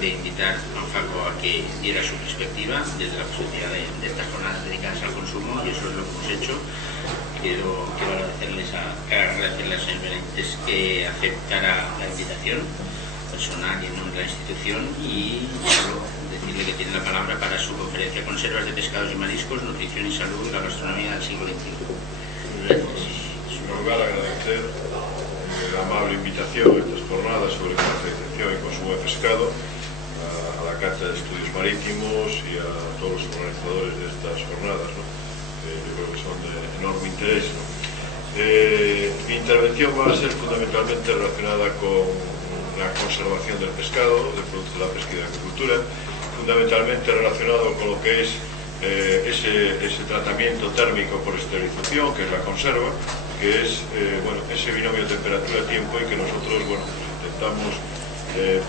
de invitar a Paco a que diera su perspectiva desde la perspectiva de estas jornadas dedicadas al consumo, y eso es lo que hemos hecho. Quiero agradecerles al señor Benítez que aceptara la invitación personal y en nombre de la institución, y solo decirle que tiene la palabra para su conferencia Conservas de pescados y mariscos, nutrición y salud y la gastronomía del siglo XXI. Gracias. En primer lugar, agradecer la amable invitación a estas jornadas sobre comercialización y consumo de pescado, a la Cátedra de Estudios Marítimos y a todos los organizadores de estas jornadas, ¿no? Yo creo que son de enorme interés, ¿no? Mi intervención va a ser fundamentalmente relacionada con la conservación del pescado, de productos de la pesca y de la agricultura, fundamentalmente relacionado con lo que es ese tratamiento térmico por esterilización, que es la conserva, que es ese binomio temperatura-tiempo, y que nosotros intentamos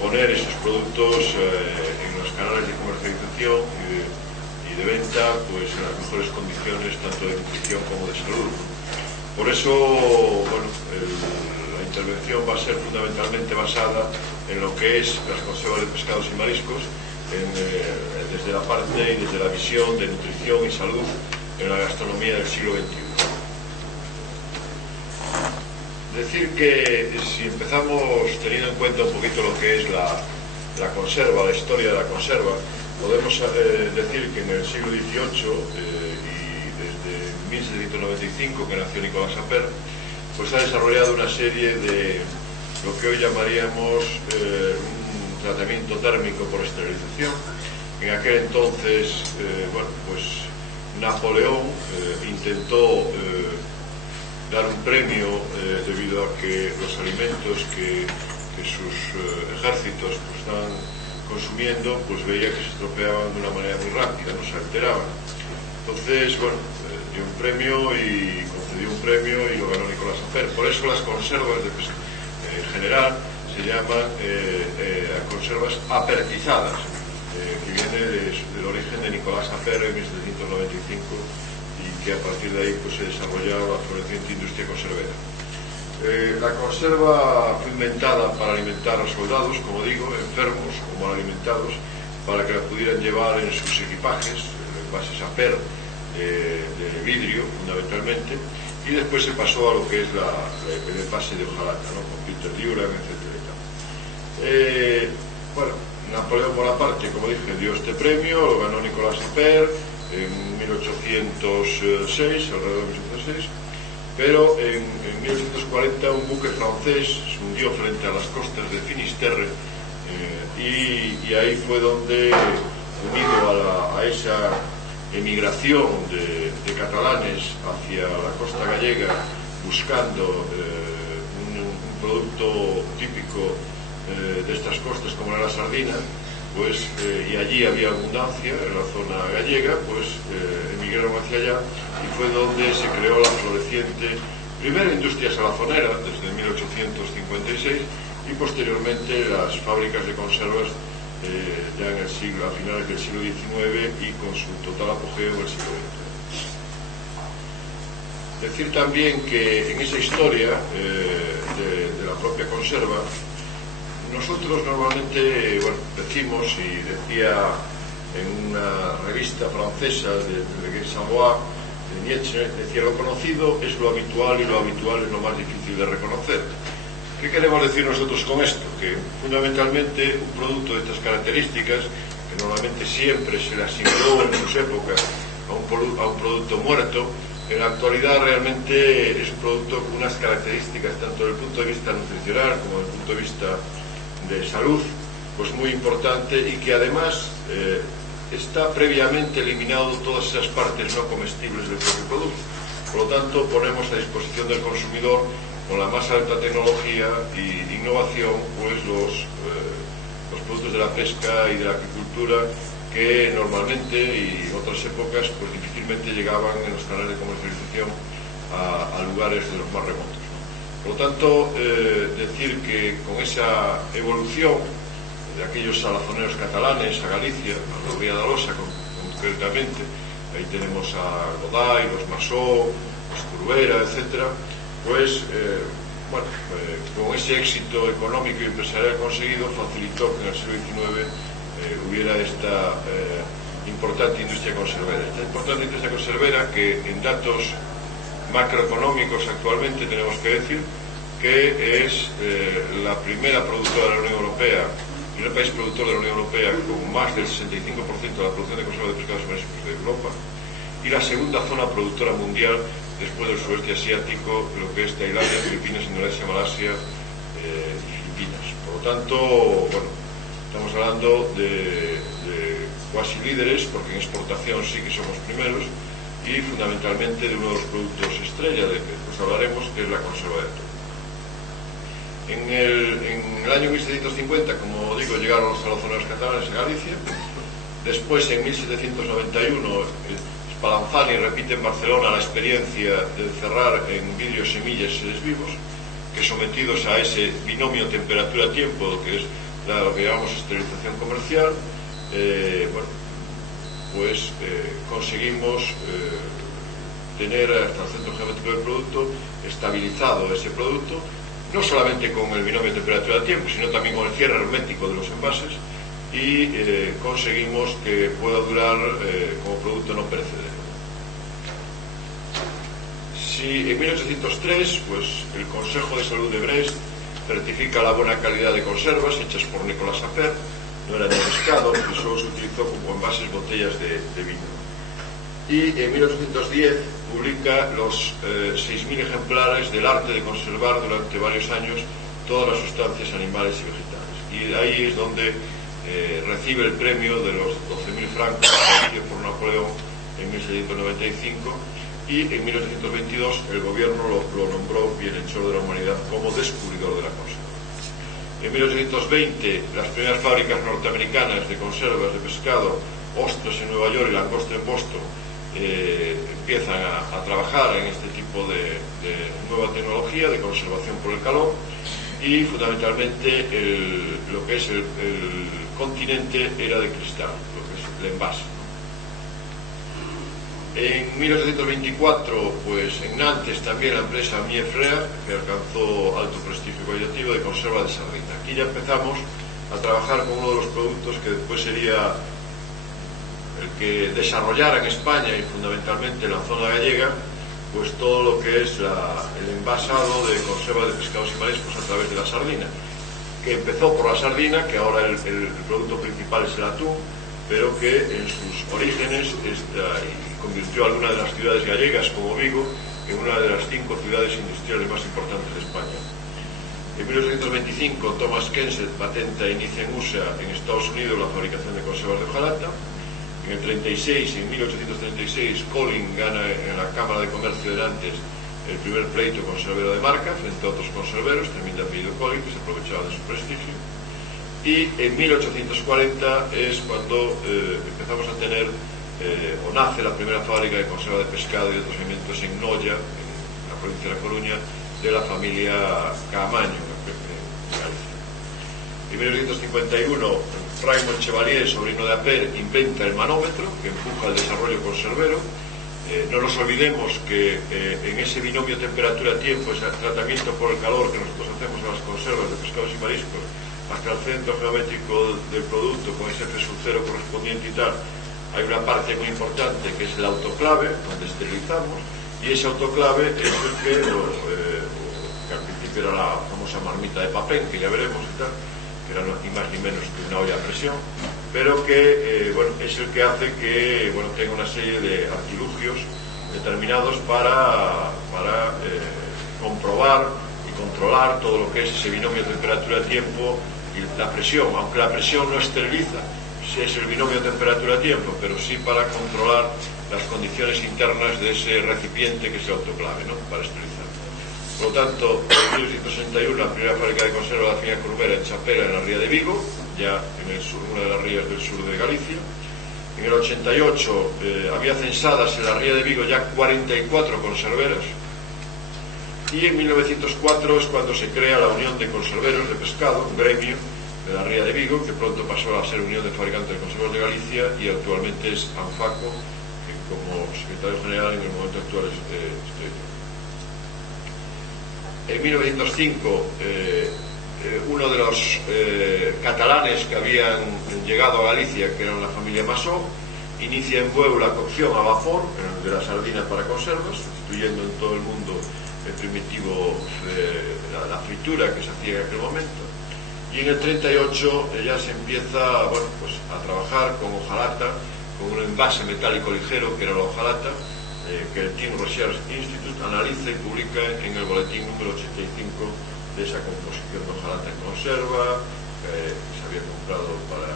poner esos productos en los canales de comercialización y de venta pues en las mejores condiciones tanto de nutrición como de salud. Por eso la intervención va a ser fundamentalmente basada en lo que es las conservas de pescados y mariscos, desde la parte y desde la visión de nutrición y salud en la gastronomía del siglo XXI. Decir que si empezamos teniendo en cuenta un poquito lo que es la conserva, la historia de la conserva, podemos decir que en el siglo XVIII y desde 1795, que nació Nicolás Appert, pues ha desarrollado una serie de lo que hoy llamaríamos un tratamiento térmico por esterilización. En aquel entonces, Napoleón intentó dar un premio debido a que los alimentos que sus ejércitos estaban consumiendo, pues veía que se estropeaban de una manera muy rápida, no se alteraban. Entonces, dio un premio y concedió un premio y lo ganó Nicolás Appert. Por eso las conservas de pesca en general se llaman conservas apertizadas, que viene del origen de Nicolás Appert en 1795, y que a partir de ahí pues se desarrollaba la floreciente industria conservera. La conserva fue inventada para alimentar a soldados, como digo, enfermos o mal alimentados, para que la pudieran llevar en sus equipajes, envases Appert de vidrio fundamentalmente, y después se pasó a lo que es el envase de hojalata, ¿no? Con Peter Duran, etc. Napoleón Bonaparte, como dije, dio este premio, lo ganó Nicolás Appert en 1806, alrededor de 1806, pero en 1840 un buque francés se hundió frente a las costas de Finisterre, y ahí fue donde, unido a esa emigración de catalanes hacia la costa gallega buscando un producto típico de estas costas como era la sardina, pues, y allí había abundancia en la zona gallega, pues emigraron hacia allá, y fue donde se creó la floreciente primera industria salazonera desde 1856, y posteriormente las fábricas de conservas ya en el siglo, a finales del siglo XIX, y con su total apogeo en el siglo XX. Decir también que en esa historia de la propia conserva, nosotros normalmente decimos, y decía en una revista francesa de Savoie, de Nietzsche, decía: lo conocido es lo habitual y lo habitual es lo más difícil de reconocer. ¿Qué queremos decir nosotros con esto? Que fundamentalmente un producto de estas características, que normalmente siempre se le asimiló en sus épocas a un producto muerto, en la actualidad realmente es un producto con unas características tanto desde el punto de vista nutricional como desde el punto de vista de salud, pues muy importante, y que además está previamente eliminado todas esas partes no comestibles del propio producto. Por lo tanto, ponemos a disposición del consumidor, con la más alta tecnología y innovación, pues los productos de la pesca y de la agricultura, que normalmente y en otras épocas pues difícilmente llegaban en los canales de comercialización a lugares de los más remotos, ¿no? Por lo tanto, decir que con esa evolución de aquellos salazoneros catalanes a Galicia, a la Ría de Alosa concretamente, ahí tenemos a Goday, los Masó, los Curbera, etc., pues bueno, con ese éxito económico y empresarial conseguido, facilitó que en el siglo XIX hubiera esta importante industria conservera. Esta importante industria conservera que en datos macroeconómicos actualmente tenemos que decir que es la primera productora de la Unión Europea, el primer país productor de la Unión Europea con más del 65% de la producción de conserva de pescados y mariscos de Europa, y la segunda zona productora mundial después del sudeste asiático, lo que es Tailandia, Filipinas, Indonesia, Malasia y Filipinas. Por lo tanto, bueno, estamos hablando de cuasi líderes, porque en exportación sí que somos primeros, y fundamentalmente de uno de los productos estrella de que pues hablaremos, que es la conserva de atún. En el año 1750, como digo, llegaron los salazoneros catalanes en Galicia. Después, en 1791, Spallanzani repite en Barcelona la experiencia de encerrar en vidrio semillas y seres vivos, que sometidos a ese binomio temperatura-tiempo, que es lo que llamamos esterilización comercial, bueno, pues conseguimos tener hasta el centro geométrico del producto, estabilizado ese producto, no solamente con el binomio temperatura-tiempo, sino también con el cierre hermético de los envases, y conseguimos que pueda durar como producto no perecedero. Si en 1803 pues, el Consejo de Salud de Brest certifica la buena calidad de conservas hechas por Nicolas Appert, no era de pescado, y solo se utilizó como envases botellas de vino. Y en 1810 publica los 6.000 ejemplares del arte de conservar durante varios años todas las sustancias animales y vegetales. Y ahí es donde recibe el premio de los 12.000 francos concedido por Napoleón en 1795, y en 1822 el gobierno lo nombró bienhechor de la humanidad como descubridor de la conserva. En 1820 las primeras fábricas norteamericanas de conservas de pescado, ostras en Nueva York y langosta en Boston, empiezan a trabajar en este tipo de nueva tecnología de conservación por el calor, y fundamentalmente lo que es el continente era de cristal, lo que es el envase. En 1824, pues en Nantes también la empresa Mier-Frères, que alcanzó alto prestigio cualitativo, de conserva de sardina. Aquí ya empezamos a trabajar con uno de los productos que después sería el que desarrollara en España y fundamentalmente en la zona gallega, pues todo lo que es el envasado de conserva de pescados y mariscos a través de la sardina, que empezó por la sardina, que ahora el producto principal es el atún, pero que en sus orígenes convirtió a alguna de las ciudades gallegas, como Vigo, en una de las 5 ciudades industriales más importantes de España. En 1825, Thomas Kenseth patenta e inicia en USA, en Estados Unidos, la fabricación de conservas de hojalata. En el 36, en 1836, Colin gana en la Cámara de Comercio de Nantes el primer pleito conservero de marca frente a otros conserveros, también de apellido Colin, que se aprovechaban de su prestigio. Y en 1840 es cuando empezamos a tener o nace la primera fábrica de conserva de pescado y de otros alimentos en Noia, en la provincia de La Coruña, de la familia Caamaño, en Galicia. En 1951, Raymond Chevalier, sobrino de Appert, inventa el manómetro, que empuja el desarrollo conservero. No nos olvidemos que en ese binomio temperatura-tiempo, ese tratamiento por el calor que nosotros hacemos a las conservas de pescados y mariscos, hasta el centro geométrico del producto, con ese F0 correspondiente y tal, hay una parte muy importante que es el autoclave, donde esterilizamos, y ese autoclave es el que al principio era la famosa marmita de papel, que ya veremos y tal, que era ni más ni menos que una olla a presión, pero que bueno, es el que hace que bueno, tenga una serie de artilugios determinados para comprobar y controlar todo lo que es ese binomio temperatura-tiempo y la presión, aunque la presión no esteriliza, es el binomio temperatura-tiempo, pero sí para controlar las condiciones internas de ese recipiente que es el autoclave, ¿no? Para esterilizar. Por lo tanto, en 1961 la primera fábrica de conserva de la familia Corbera en Chapela, en la ría de Vigo, ya en el sur, una de las rías del sur de Galicia. En el 88 había censadas en la ría de Vigo ya 44 conserveras, y en 1904 es cuando se crea la Unión de Conserveros de Pescado, un gremio de la ría de Vigo, que pronto pasó a ser Unión de Fabricantes de Conservas de Galicia, y actualmente es ANFACO, que como secretario general en el momento actual estoy. En 1905, uno de los catalanes que habían llegado a Galicia, que eran la familia Masó, inicia en Bueu la cocción a vapor de la sardina para conservas, sustituyendo en todo el mundo el primitivo, la fritura que se hacía en aquel momento. Y en el 38 ya se empieza, bueno, pues, a trabajar con hojalata, con un envase metálico ligero que era la hojalata, que el Team Research Institute analiza y publica en el boletín número 85 de esa composición de hojalata en conserva, que se había comprado para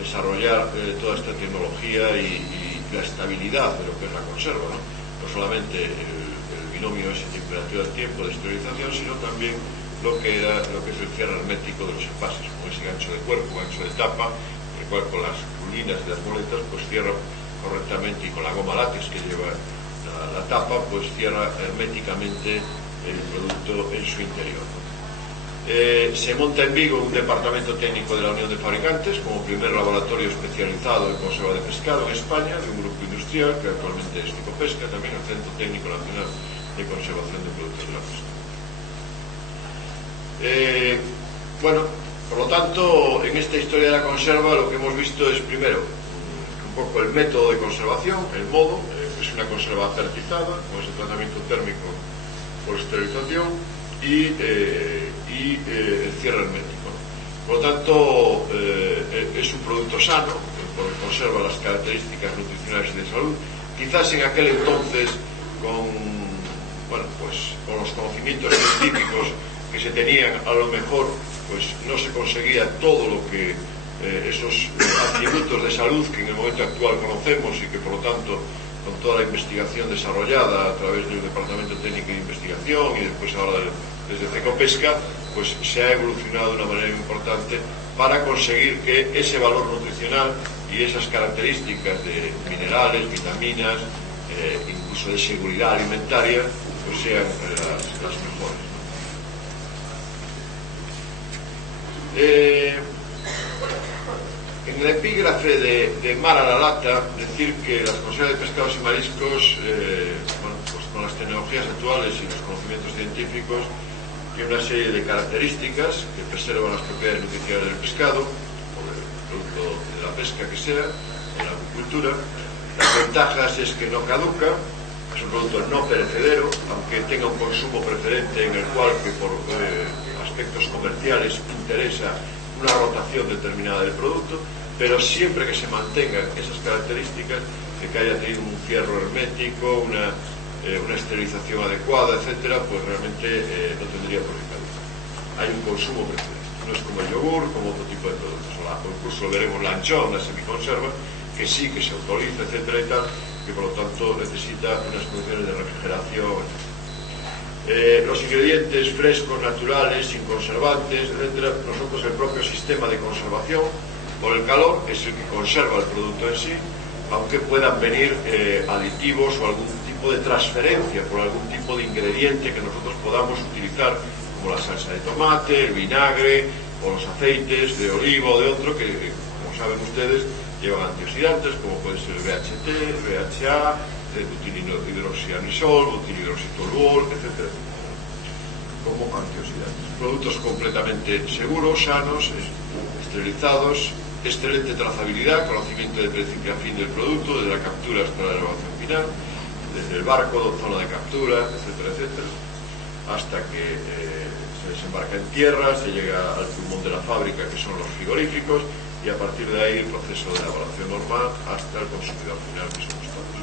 desarrollar toda esta tecnología y la estabilidad de lo que es la conserva, ¿no? No solamente el binomio ese temperatura del tiempo de esterilización, sino también lo que es el cierre hermético de los envases, con ese gancho de cuerpo, gancho de tapa, el cual con las rulinas de las boletas pues cierra correctamente, y con la goma látex que lleva la tapa pues cierra herméticamente el producto en su interior, ¿no? Se monta en Vigo un departamento técnico de la Unión de Fabricantes como primer laboratorio especializado en conserva de pescado en España, de un grupo industrial que actualmente es Nicopesca, también el Centro Técnico Nacional de Conservación de Productos de la Pesca. Bueno, por lo tanto, en esta historia de la conserva lo que hemos visto es, primero, un poco el método de conservación, el modo, es una conserva apertizada, con ese tratamiento térmico por esterilización, y el cierre hermético. Por lo tanto, es un producto sano, porque conserva las características nutricionales y de salud. Quizás en aquel entonces, con los conocimientos científicos que se tenían, a lo mejor pues no se conseguía todo lo que esos atributos de salud que en el momento actual conocemos, y que por lo tanto con toda la investigación desarrollada a través del Departamento Técnico de Investigación y después ahora desde Cecopesca, pues se ha evolucionado de una manera importante para conseguir que ese valor nutricional y esas características de minerales, vitaminas, incluso de seguridad alimentaria, pues sean las mejores, ¿no? En el epígrafe de Mar a la Lata, decir que las conservas de pescados y mariscos, pues con las tecnologías actuales y los conocimientos científicos, tiene una serie de características que preservan las propiedades nutricionales del pescado o del producto de la pesca que sea, de la acuicultura. Las ventajas es que no caduca, es un producto no perecedero, aunque tenga un consumo preferente en el cual, que por aspectos comerciales interesa una rotación determinada del producto, pero siempre que se mantengan esas características de que haya tenido un cierre hermético, una esterilización adecuada, etcétera, pues realmente no tendría por qué caducar. Hay un consumo preferente, no es como el yogur, como otro tipo de productos, o incluso veremos la anchoa, la semiconserva, que sí que se autoriza, etcétera y tal, que por lo tanto necesita unas condiciones de refrigeración, etcétera. Los ingredientes frescos, naturales, sin conservantes, etcétera. Nosotros, el propio sistema de conservación por el calor es el que conserva el producto en sí, aunque puedan venir aditivos o algún tipo de transferencia por algún tipo de ingrediente que nosotros podamos utilizar, como la salsa de tomate, el vinagre o los aceites de oliva o de otro, que como saben ustedes llevan antioxidantes, como puede ser el BHT, el BHA, butinhidroxianisol, butinhidroxitoluol, etcétera, como antioxidantes. Productos completamente seguros, sanos, esterilizados, excelente trazabilidad, conocimiento de principio a fin del producto, desde la captura hasta la elaboración final, desde el barco, zona de captura, etcétera, etcétera, hasta que se desembarca en tierra, se llega al pulmón de la fábrica, que son los frigoríficos, y a partir de ahí el proceso de elaboración normal hasta el consumidor final, que somos todos.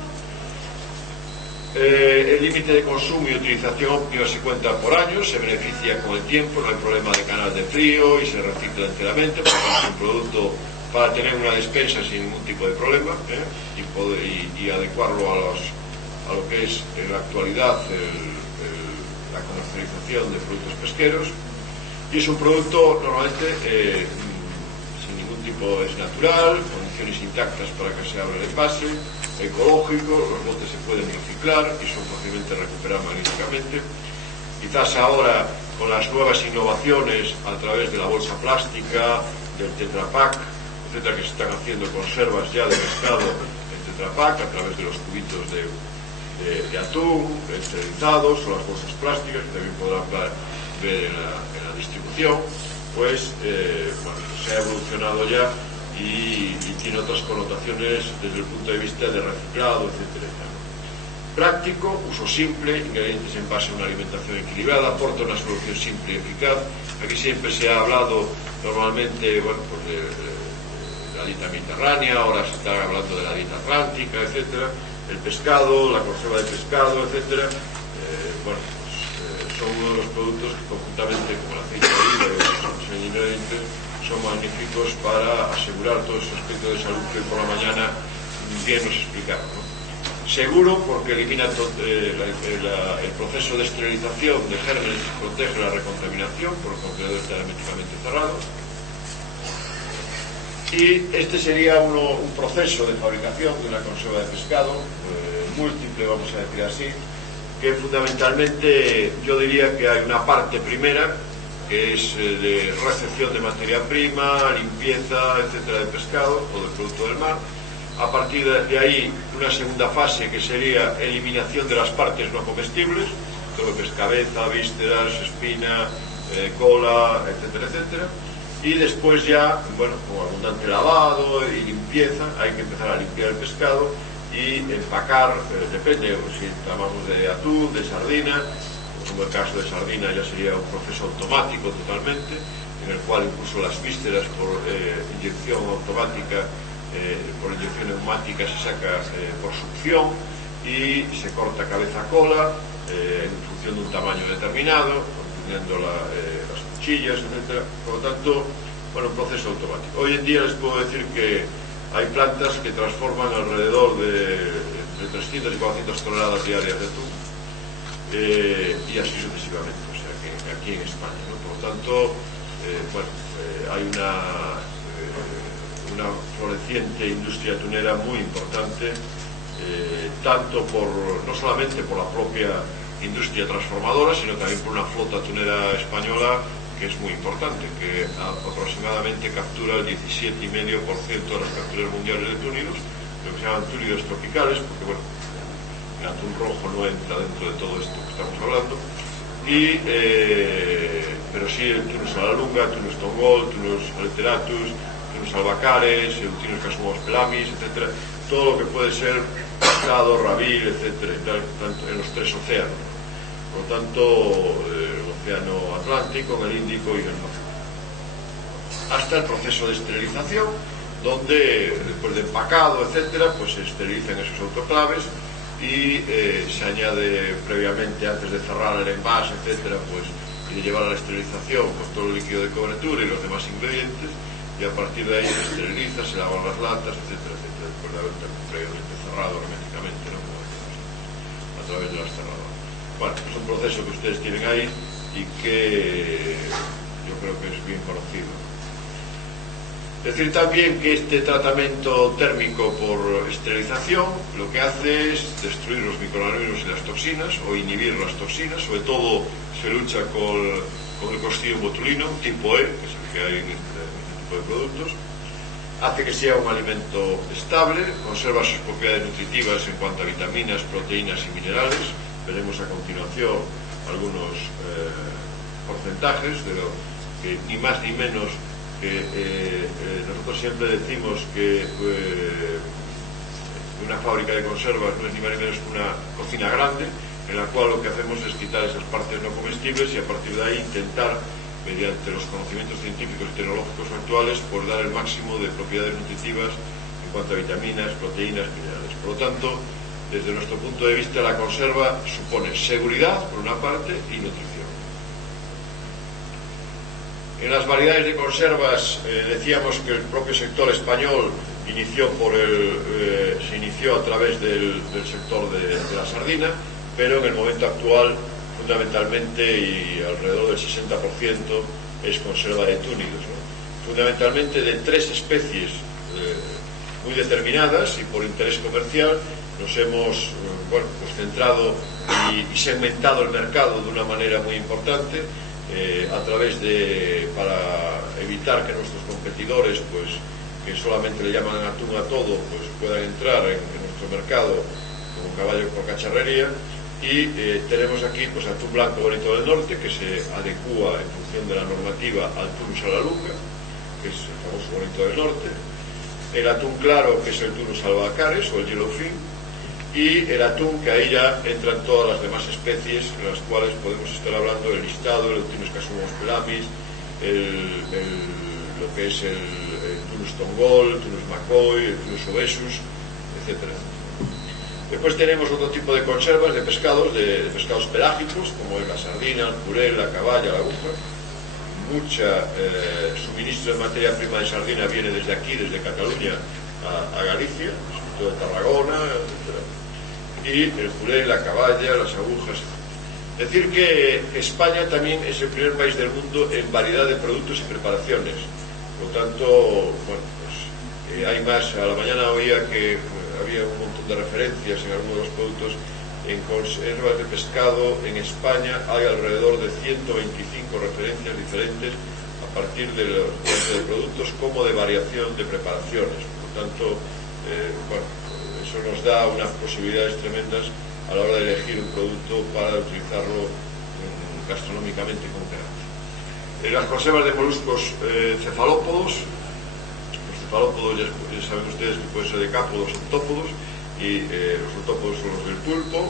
El límite de consumo y utilización óptima se cuenta por años, se beneficia con el tiempo, no hay problema de canal de frío y se recicla enteramente, porque es un producto para tener una despensa sin ningún tipo de problema, y adecuarlo a lo que es en la actualidad la comercialización de productos pesqueros. Y es un producto normalmente sin ningún tipo, es natural, condiciones intactas para que se abra el envase, ecológico, los botes se pueden reciclar y son fácilmente recuperados magníficamente. Quizás ahora, con las nuevas innovaciones a través de la bolsa plástica, del Tetra Pak, etcétera, que se están haciendo conservas ya de pescado en Tetra Pak a través de los cubitos de de atún, esterilizados, o las bolsas plásticas, que también podrán ver en la distribución, pues bueno, se ha evolucionado ya y tiene otras connotaciones desde el punto de vista de reciclado, etcétera, etcétera. Práctico, uso simple, ingredientes en base a una alimentación equilibrada, aporta una solución simple y eficaz. Aquí siempre se ha hablado normalmente, bueno, pues de la dieta mediterránea, ahora se está hablando de la dieta atlántica, etcétera. El pescado, la conserva de pescado, etcétera. Bueno, pues son uno de los productos que conjuntamente con el aceite de oliva y otros ingredientes son magníficos para asegurar todo ese aspecto de salud que por la mañana bien nos explicaron, ¿no? Seguro porque elimina el proceso de esterilización de gérmenes y protege la recontaminación, por el contenedor está herméticamente cerrado. Y este sería un proceso de fabricación de una conserva de pescado múltiple, vamos a decir así, que fundamentalmente yo diría que hay una parte primera que es de recepción de materia prima, limpieza, etcétera, de pescado o del producto del mar. A partir de ahí, una segunda fase que sería eliminación de las partes no comestibles, todo lo que es cabeza, vísceras, espina, cola, etcétera, etcétera. Y después ya, bueno, con abundante lavado y limpieza, hay que empezar a limpiar el pescado y empacar, depende si hablamos de atún, de sardina, como el caso de sardina ya sería un proceso automático totalmente, en el cual incluso las vísceras por inyección automática, por inyección neumática se saca por succión y se corta cabeza-cola en función de un tamaño determinado, teniendo las cuchillas, etc. Por lo tanto, bueno, un proceso automático. Hoy en día les puedo decir que hay plantas que transforman alrededor de 300 y 400 toneladas diarias de atún y así sucesivamente, o sea que aquí en España, ¿no? Por lo tanto, bueno, hay una floreciente industria atunera muy importante, tanto no solamente por la propia industria transformadora, sino también por una flota atunera española que es muy importante, que aproximadamente captura el 17,5% de las capturas mundiales de túnidos, lo que se llaman túnidos tropicales, porque bueno, el atún rojo no entra dentro de todo esto que estamos hablando, pero sí el Tunus a la lunga, Tunus tongol, Tunus aliteratus, Tunus albacares, el Tunus casumos pelamis, etcétera, todo lo que puede ser pescado, rabil, etcétera, tanto en los tres océanos. Por lo tanto, el océano Atlántico, el Índico y el Pacífico. Hasta el proceso de esterilización, donde después de empacado, etcétera, pues se esterilizan esos autoclaves y se añade previamente, antes de cerrar el envase, etcétera, pues, y de llevar a la esterilización pues, todo el líquido de cobertura y los demás ingredientes, y a partir de ahí se esteriliza, se lavan las latas, etcétera, etcétera, después de haber previamente cerrado herméticamente, ¿no? Como decimos, a través de las cerradoras. Bueno, es un proceso que ustedes tienen ahí y que yo creo que es bien conocido. Decir también que este tratamiento térmico por esterilización lo que hace es destruir los microorganismos y las toxinas o inhibir las toxinas, sobre todo se lucha con el Clostridium botulinum tipo E, que es el que hay en este tipo de productos. Hace que sea un alimento estable, conserva sus propiedades nutritivas en cuanto a vitaminas, proteínas y minerales. Veremos a continuación algunos porcentajes de lo que ni más ni menos que nosotros siempre decimos que una fábrica de conservas no es ni más ni menos que una cocina grande en la cual lo que hacemos es quitar esas partes no comestibles y a partir de ahí intentar, mediante los conocimientos científicos y tecnológicos actuales, pues dar el máximo de propiedades nutritivas en cuanto a vitaminas, proteínas, minerales. Por lo tanto, desde nuestro punto de vista, la conserva supone seguridad, por una parte, y nutrición. En las variedades de conservas, decíamos que el propio sector español se inició a través del sector de la sardina, pero en el momento actual, fundamentalmente, y alrededor del 60%, es conserva de túnidos, ¿no? Fundamentalmente de tres especies muy determinadas y por interés comercial, nos hemos centrado y segmentado el mercado de una manera muy importante a través para evitar que nuestros competidores, pues, que solamente le llaman atún a todo, pues puedan entrar en nuestro mercado como caballo con cacharrería, y tenemos aquí pues atún blanco bonito del norte, que se adecúa en función de la normativa al tunus a la luca, que es el famoso bonito del norte, el atún claro, que es el tunus albacares o el yellowfin, y el atún, que ahí ya entran todas las demás especies, en las cuales podemos estar hablando del listado, el tunus casumos pelamis, lo que es el tunus tongol, el tunus macoy, el tunus obesus, etcétera. Después tenemos otro tipo de conservas de pescados, de pescados pelágicos, como es la sardina, el jurel, la caballa, la aguja. Mucha suministro de materia prima de sardina viene desde aquí, desde Cataluña a Galicia, sobre todo de Tarragona, etc. Y el jurel, la caballa, las agujas. Decir que España también es el primer país del mundo en variedad de productos y preparaciones. Por lo tanto, bueno, pues hay más. A la mañana oía que había un montón de referencias en algunos de los productos. En conservas de pescado en España hay alrededor de 125 referencias diferentes a partir de productos como de variación de preparaciones. Por lo tanto, bueno, eso nos da unas posibilidades tremendas a la hora de elegir un producto para utilizarlo gastronómicamente como queramos. Las conservas de moluscos cefalópodos. Los cefalópodos ya saben ustedes que pueden ser decápodos o octópodos, y los octópodos son los del pulpo,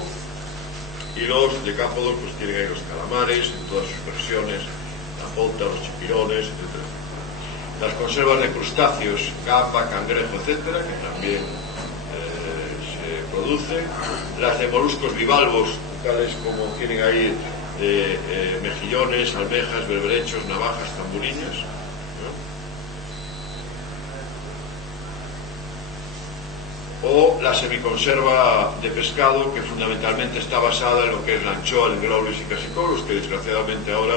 y los decápodos pues tienen ahí los calamares en todas sus versiones, la pota, los chipirones, etc. Las conservas de crustáceos, gamba, cangrejo, etcétera, que también se producen. Las de moluscos bivalvos, tales como tienen ahí mejillones, almejas, berberechos, navajas, tamburiñas, ¿no? O la semiconserva de pescado, que fundamentalmente está basada en lo que es la anchoa, el graulis y casicolus, que desgraciadamente ahora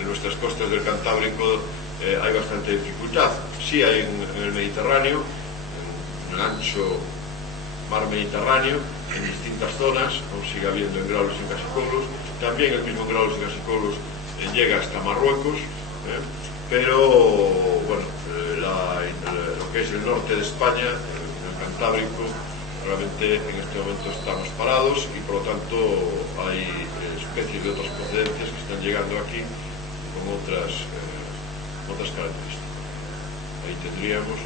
en nuestras costas del Cantábrico hay bastante dificultad. Sí hay en el Mediterráneo, en el ancho mar Mediterráneo, en distintas zonas, aún sigue habiendo en graulis y casicolus. También el mismo graulis y casicolus llega hasta Marruecos, pero bueno, lo que es el norte de España, Cantábrico, realmente en este momento estamos parados, y por lo tanto hay especies de otras procedencias que están llegando aquí con otras características. Ahí tendríamos.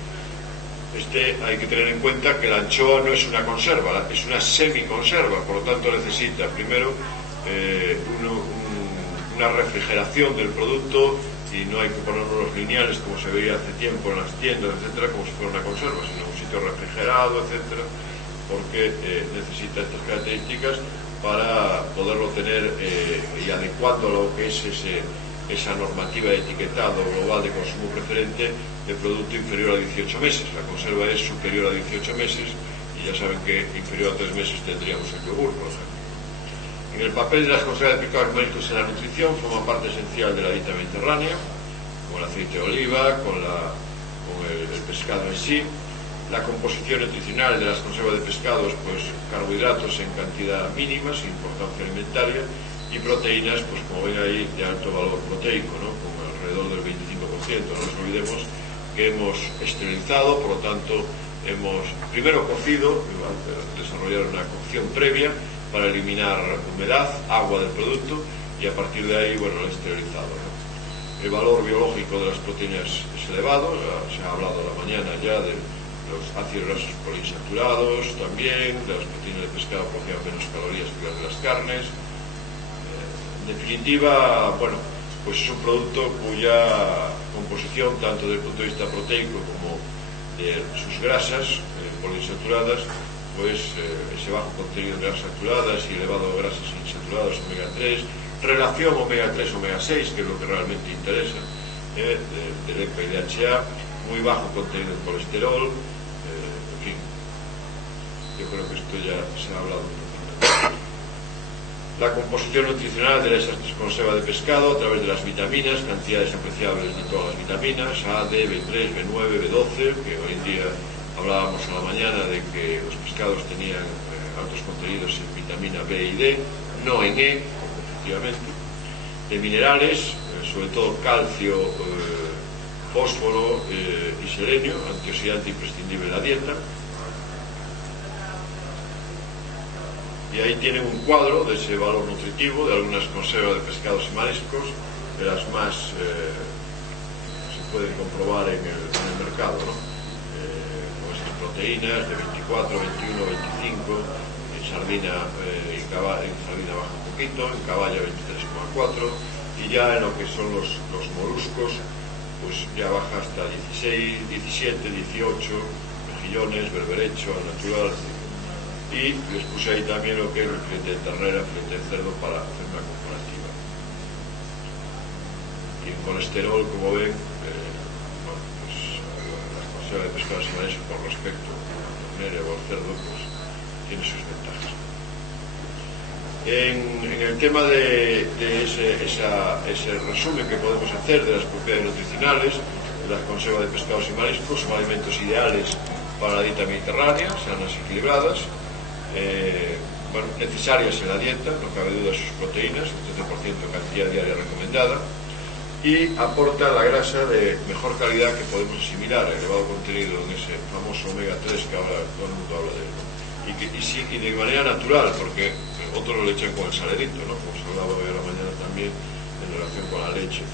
Hay que tener en cuenta que la anchoa no es una conserva, es una semiconserva, por lo tanto necesita primero una refrigeración del producto, y no hay que poner unos lineales como se veía hace tiempo en las tiendas, etcétera, como si fuera una conserva, sino un sitio refrigerado, etcétera, porque necesita estas características para poderlo tener y adecuando a lo que es esa normativa de etiquetado global de consumo preferente de producto inferior a 18 meses. La conserva es superior a 18 meses, y ya saben que inferior a 3 meses tendríamos el yogur, por ejemplo. En el papel de las conservas de pescados marítimos en la nutrición forma parte esencial de la dieta mediterránea, con el aceite de oliva, con el pescado en sí. La composición nutricional de las conservas de pescados, pues carbohidratos en cantidad mínima, sin importancia alimentaria, y proteínas, pues como ven ahí, de alto valor proteico, ¿no? Con alrededor del 25%. No nos olvidemos que hemos esterilizado, por lo tanto hemos primero cocido, desarrollar una cocción previa para eliminar humedad, agua del producto, y a partir de ahí, bueno, lo esterilizado, ¿no? El valor biológico de las proteínas es elevado, se ha hablado a la mañana ya de los ácidos grasos poliinsaturados, también de las proteínas de pescado porque tienen menos calorías que las de las carnes. En definitiva, bueno, pues es un producto cuya composición, tanto desde el punto de vista proteico como de sus grasas poliinsaturadas, pues ese bajo contenido de grasas saturadas y elevado de grasas insaturadas, omega 3, relación omega 3, omega 6, que es lo que realmente interesa, del EPA y DHA, muy bajo contenido de colesterol, en fin, yo creo que esto ya se ha hablado. La composición nutricional de esas conservas de pescado a través de las vitaminas, cantidades apreciables de todas las vitaminas, A, D, B3, B9, B12, que hoy en día hablábamos a la mañana de que los pescados tenían altos contenidos en vitamina B y D, no en E, efectivamente. De minerales, sobre todo calcio, fósforo y selenio, antioxidante imprescindible en la dieta. y ahí tienen un cuadro de ese valor nutritivo de algunas conservas de pescados y mariscos, de las más se pueden comprobar en el mercado, ¿no? Con estas proteínas de 24, 21, 25, en sardina, en sardina baja un poquito, en caballa 23,4, y ya en lo que son los moluscos, pues ya baja hasta 16, 17, 18, mejillones, berberecho, al natural, y les puse ahí también lo que es el filete de ternera, filete de cerdo, para hacer una comparativa. Y en colesterol, como ven, bueno, pues la conserva de pescados y mariscos con respecto a la ternera o al cerdo, pues tiene sus ventajas. En el tema de ese resumen que podemos hacer de las propiedades nutricionales de las conservas de pescados y mariscos, son alimentos ideales para la dieta mediterránea, sanas y equilibradas, bueno, necesarias en la dieta, no cabe duda, sus proteínas, un 13% de cantidad diaria recomendada, y aporta la grasa de mejor calidad que podemos asimilar, elevado contenido en ese famoso omega 3 que ahora todo el mundo habla de él, ¿no? Y de manera natural, porque otros lo echan con el salerito, ¿no? Como se hablaba hoy a la mañana también en relación con la leche, etc.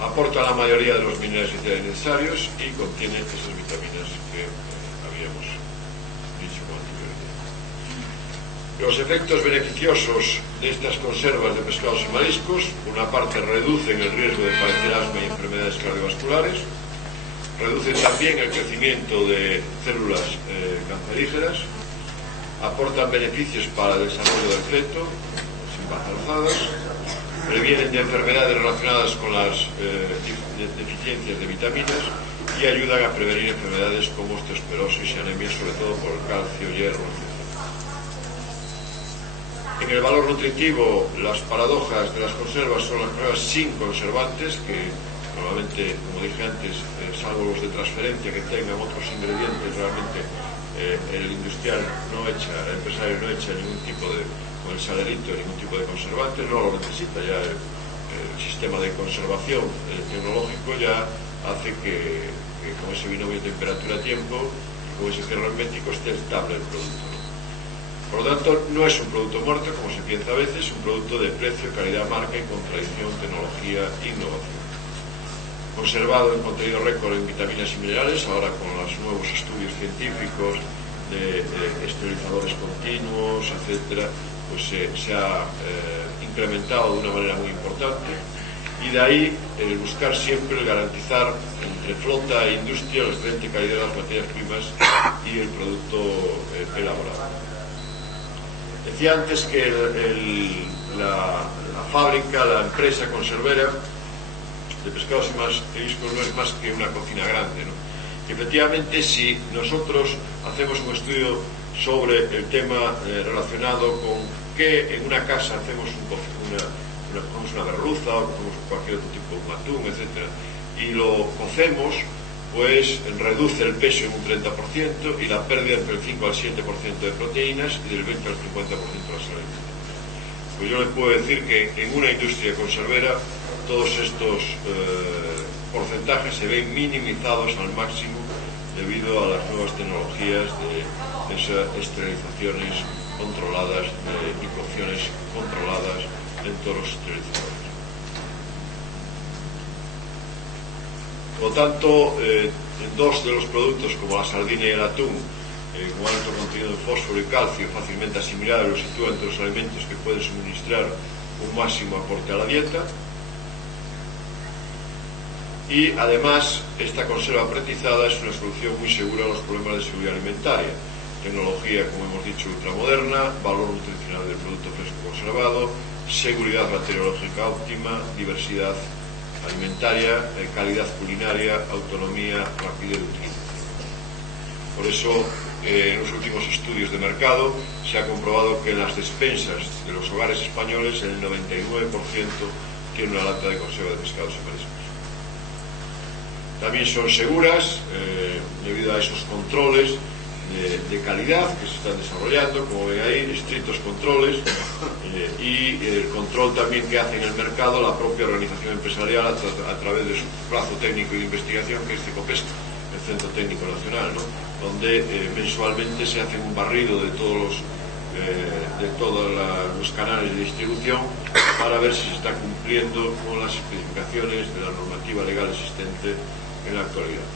Aporta la mayoría de los minerales necesarios y contiene esas vitaminas que habíamos dicho con anterioridad. Los efectos beneficiosos de estas conservas de pescados y mariscos: por una parte, reducen el riesgo de padecer asma y enfermedades cardiovasculares, reducen también el crecimiento de células cancerígenas, aportan beneficios para el desarrollo del feto, sin embarazadas, previenen de enfermedades relacionadas con las deficiencias de vitaminas y ayudan a prevenir enfermedades como osteoporosis y anemia, sobre todo por el calcio, hierro, etc. En el valor nutritivo, las paradojas de las conservas son las pruebas sin conservantes, que normalmente, como dije antes, salvo los de transferencia que tengan otros ingredientes, realmente el industrial no echa, el empresario no echa ningún tipo de, con el salerito, ningún tipo de conservante, no lo necesita. Ya el sistema de conservación tecnológico ya hace que con ese binomio temperatura-tiempo y con ese cierre hermético esté estable el producto, ¿no? Por lo tanto, no es un producto muerto, como se piensa a veces, es un producto de precio, calidad, marca y contradicción, tecnología e innovación. Conservado en contenido récord en vitaminas y minerales, ahora con los nuevos estudios científicos de esterilizadores continuos, etcétera, pues se ha incrementado de una manera muy importante, y de ahí el buscar siempre el garantizar entre flota e industria la excelente calidad de las materias primas y el producto elaborado. Decía antes que la fábrica, la empresa conservera de pescados y mariscos no es más que una cocina grande, ¿no? Y efectivamente, si nosotros hacemos un estudio sobre el tema relacionado con que en una casa hacemos una merluza o cogemos cualquier otro tipo de atún, etc., y lo cocemos, pues reduce el peso en un 30% y la pérdida entre el 5 al 7% de proteínas y del 20 al 50% de la salud. Pues yo les puedo decir que en una industria conservera todos estos porcentajes se ven minimizados al máximo debido a las nuevas tecnologías de esas esterilizaciones controladas y cocciones controladas dentro de los esterilizadores. Por lo tanto, dos de los productos como la sardina y el atún, con alto contenido de fósforo y calcio, fácilmente asimilables, los sitúa entre los alimentos que pueden suministrar un máximo aporte a la dieta. Y además, esta conserva apretizada es una solución muy segura a los problemas de seguridad alimentaria. Tecnología, como hemos dicho, ultramoderna, valor nutricional del producto fresco conservado, seguridad bacteriológica óptima, diversidad alimentaria, calidad culinaria, autonomía, rapidez de utilización. Por eso, en los últimos estudios de mercado se ha comprobado que en las despensas de los hogares españoles el 99% tiene una lata de conserva de pescados y mariscos. También son seguras debido a esos controles de calidad que se están desarrollando, como ven ahí, estrictos controles, y el control también que hace en el mercado la propia organización empresarial a través de su brazo técnico de investigación, que es Cicopesca, el Centro Técnico Nacional, ¿no? Donde mensualmente se hace un barrido de todos los de todos los canales de distribución para ver si se está cumpliendo con las especificaciones de la normativa legal existente en la actualidad.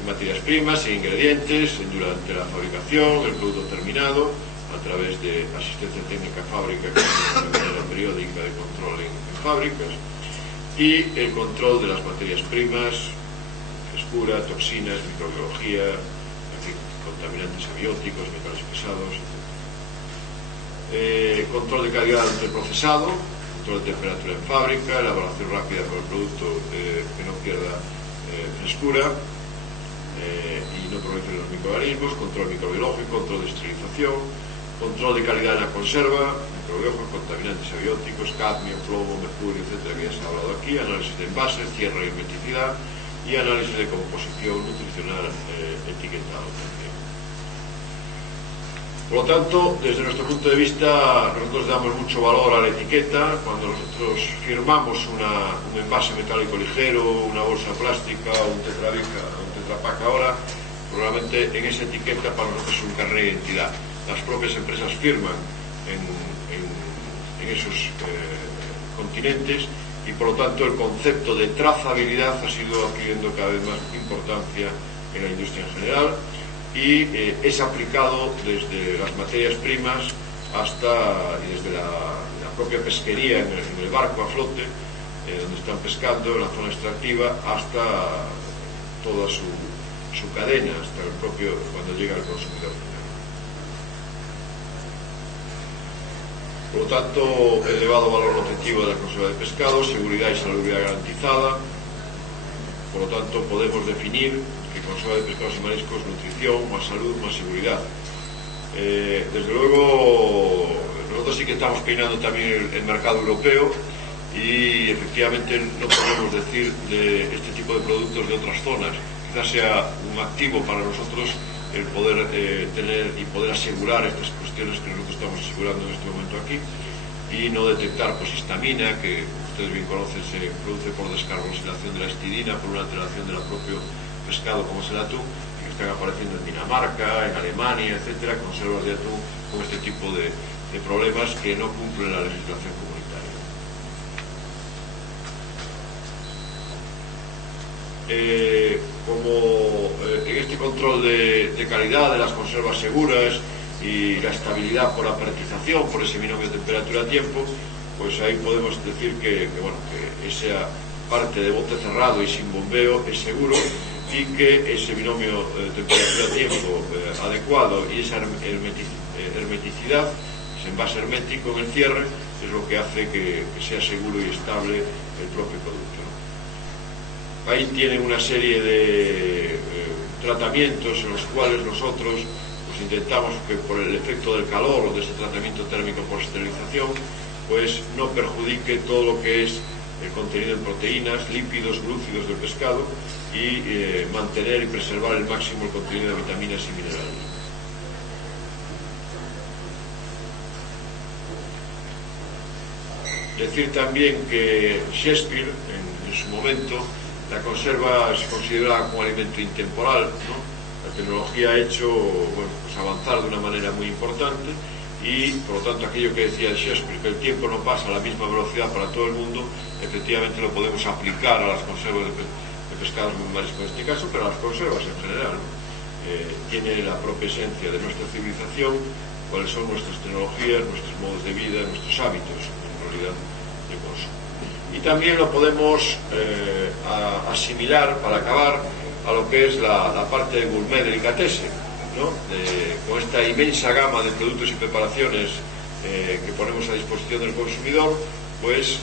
En materias primas, en ingredientes, durante la fabricación, el producto terminado, a través de asistencia técnica fábrica, que es una manera periódica de control en fábricas, y el control de las materias primas, frescura, toxinas, microbiología, en fin, contaminantes abióticos, metales pesados, control de calidad del procesado, control de temperatura en fábrica, elaboración rápida con el producto que no pierda frescura y no proliferen los microorganismos, control microbiológico, control de esterilización, control de calidad en la conserva, microbiológicos, contaminantes abióticos, cadmio, plomo, mercurio, etcétera, que ya se ha hablado aquí, análisis de envases, cierre y hermeticidad y análisis de composición nutricional etiquetado también. Por lo tanto, desde nuestro punto de vista, nosotros damos mucho valor a la etiqueta. Cuando nosotros firmamos un envase metálico ligero, una bolsa plástica, un tetrapack ahora, probablemente en esa etiqueta para nosotros es un carnet de identidad. Las propias empresas firman en esos continentes y por lo tanto el concepto de trazabilidad ha sido adquiriendo cada vez más importancia en la industria en general y es aplicado desde las materias primas hasta, y desde la propia pesquería en el barco a flote, donde están pescando, en la zona extractiva, hasta toda su cadena, hasta el propio, cuando llega al consumidor final. Por lo tanto, elevado valor nutritivo de la conserva de pescado, seguridad y salubridad garantizada. Por lo tanto, podemos definir que conserva de pescados y mariscos, nutrición, más salud, más seguridad. Desde luego, nosotros sí que estamos peinando también el mercado europeo y efectivamente no podemos decir de este tipo de productos de otras zonas. Quizás sea un activo para nosotros el poder tener y poder asegurar estas cuestiones que nosotros estamos asegurando en este momento aquí y no detectar pues histamina, que ustedes bien conocen, se produce por descarboxilación de la histidina, por una alteración del propio pescado como es el atún, y que están apareciendo en Dinamarca, en Alemania, etcétera, conservas de atún con este tipo de problemas que no cumplen la legislación comunitaria. Como en este control de calidad de las conservas seguras y la estabilidad por apertización, por ese binomio temperatura-tiempo, pues ahí podemos decir que esa parte de bote cerrado y sin bombeo es seguro y que ese binomio temperatura-tiempo adecuado y esa hermeticidad, ese envase hermético en el cierre, es lo que hace que sea seguro y estable el propio producto, ¿no? Ahí tienen una serie de tratamientos en los cuales nosotros pues intentamos que por el efecto del calor o de ese tratamiento térmico por esterilización pues no perjudique todo lo que es el contenido en proteínas, lípidos, glúcidos del pescado y mantener y preservar el máximo el contenido de vitaminas y minerales. Decir también que Shakespeare, en su momento, la conserva se considera como alimento intemporal, ¿no? La tecnología ha hecho pues avanzar de una manera muy importante y, por lo tanto, aquello que decía Shakespeare, que el tiempo no pasa a la misma velocidad para todo el mundo, efectivamente lo podemos aplicar a las conservas de pescados y mariscos en este caso, pero a las conservas en general, ¿no? Tiene la propia esencia de nuestra civilización, cuáles son nuestras tecnologías, nuestros modos de vida, nuestros hábitos, en realidad, de consumo. Y también lo podemos asimilar, para acabar, a lo que es la parte de gourmet delicatessen, ¿no? Con esta inmensa gama de productos y preparaciones que ponemos a disposición del consumidor, pues,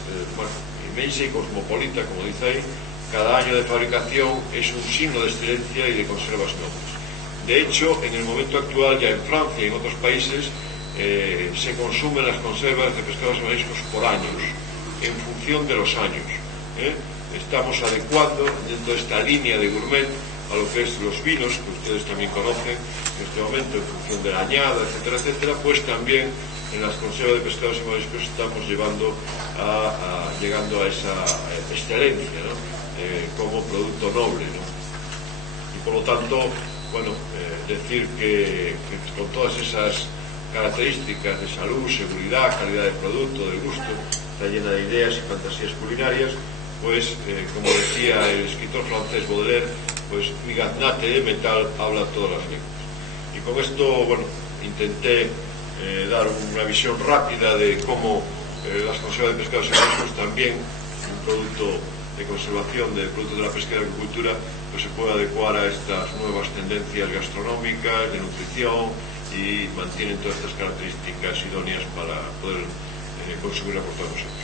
inmensa y cosmopolita, como dice ahí, cada año de fabricación es un signo de excelencia y de conservas nobles. De hecho, en el momento actual, ya en Francia y en otros países, se consumen las conservas de pescados y mariscos por años, en función de los años. Estamos adecuando dentro de esta línea de gourmet a lo que es los vinos, que ustedes también conocen en este momento, en función de la añada, etcétera, etcétera, pues también en las conservas de pescados y mariscos estamos llegando a esa excelencia, ¿no? Como producto noble, ¿no? Y por lo tanto, decir que con todas esas características de salud, seguridad, calidad de producto, de gusto, está llena de ideas y fantasías culinarias, pues como decía el escritor francés Baudelaire, pues mi gaznate metal habla todas las lenguas. Y con esto, bueno, intenté dar una visión rápida de cómo las conservas de pescados y mariscos, también un producto de conservación del producto de la pesca y la agricultura, pues se puede adecuar a estas nuevas tendencias gastronómicas, de nutrición, y mantienen todas estas características idóneas para poder consumirla por todos nosotros.